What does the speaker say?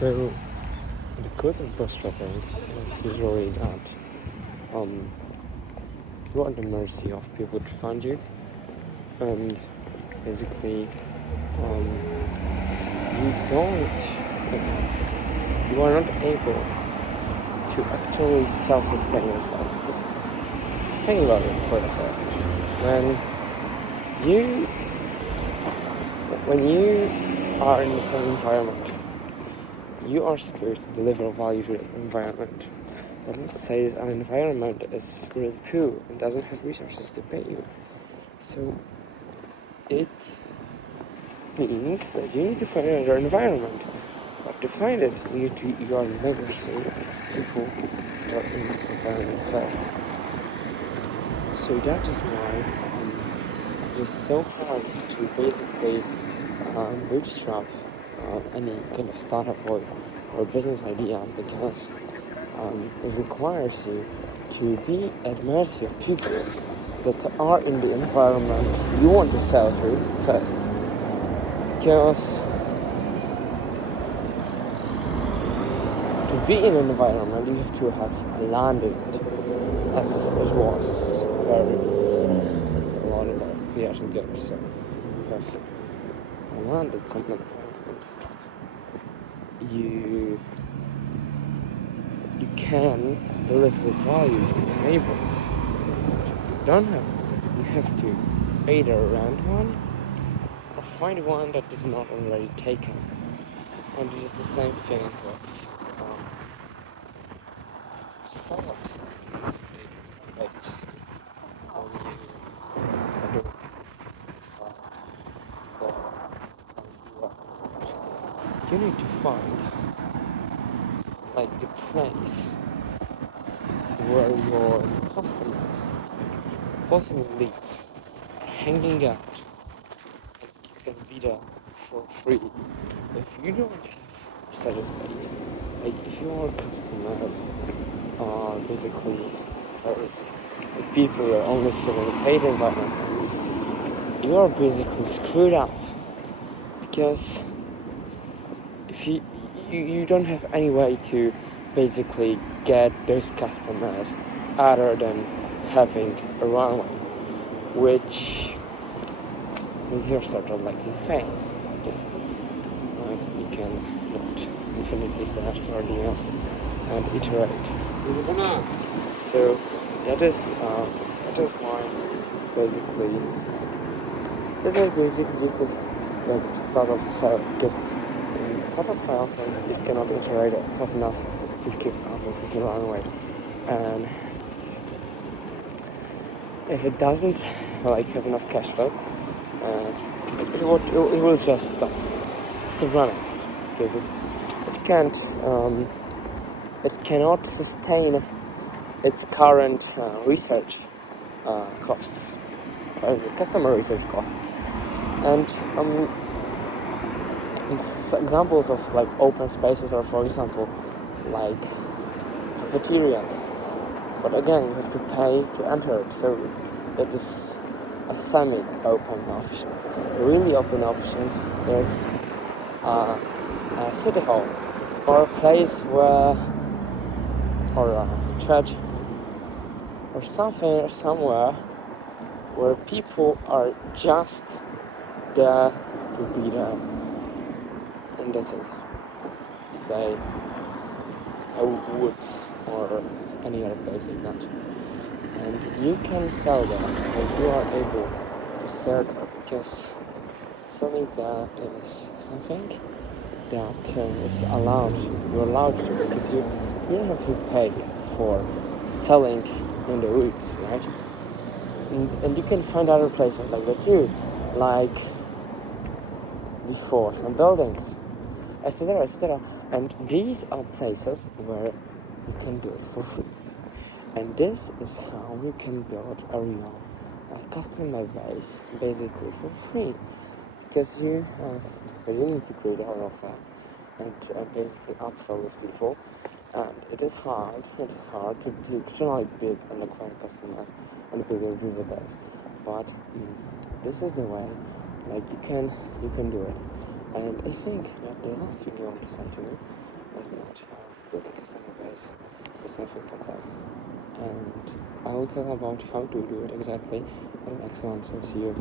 So the cause of bootstrapping is usually that um, you are at the mercy of people to fund you, and basically you don't, you are not able to actually self-sustain yourself. Just think about it for a second. You, when you are in the same environment, you are supposed to deliver value to the environment. But let's say this environment is really poor and doesn't have resources to pay you. So it means that you need to find another environment. But to find it, you are negotiating with people that are in this environment first. So that is why it is so hard to basically bootstrap any kind of startup or business idea, because it requires you to be at mercy of people that are in the environment you want to sell to first. Because to be in an environment, you have to have landed it, as it was a lot of years ago. So you have landed some environment. You can deliver value to your neighbors. If you don't have one, you have to either rent one or find one that is not already taken. And it is the same thing with startups. When you are doing startup, you need to find like the place where your customers, possible leads, are hanging out, and you can be there for free. If you don't have such a space, like if your customers are basically if people are only selling paid environments, you are basically screwed up, because if you don't have any way to basically get those customers other than having a runway, which makes your startup likely fail. Because you can not infinitely test or anything else and iterate. So that is why basically people like startups fail, because startup fails and it cannot iterate fast enough to keep up with the runway, and if it doesn't have enough cash flow, it will just stop running, because it can't it cannot sustain its current research costs, customer research costs, and examples of open spaces are, for example, like cafeterias. But again, you have to pay to enter it, so it is a semi-open option. A really open option is a city hall, or a place where, or a church, or something, or somewhere where people are just there to be there. And that's it. Say a woods or any other place like that. And you can sell that, and you are able to sell that, because selling that is something that is allowed. You're allowed to, because you don't have to pay for selling in the woods, right? And you can find other places like that too, like before some buildings, etc., etc. And these are places where you can do it for free. And this is how you can build a real customer base, basically for free, because you need to create an offer and basically upsell those people. And it is hard to build and acquire customers and build a user base, but this is the way you can do it. And I think that the last thing I want to say to you is that building customer base is something complex, and I will tell about how to do it exactly in the next one. So see you.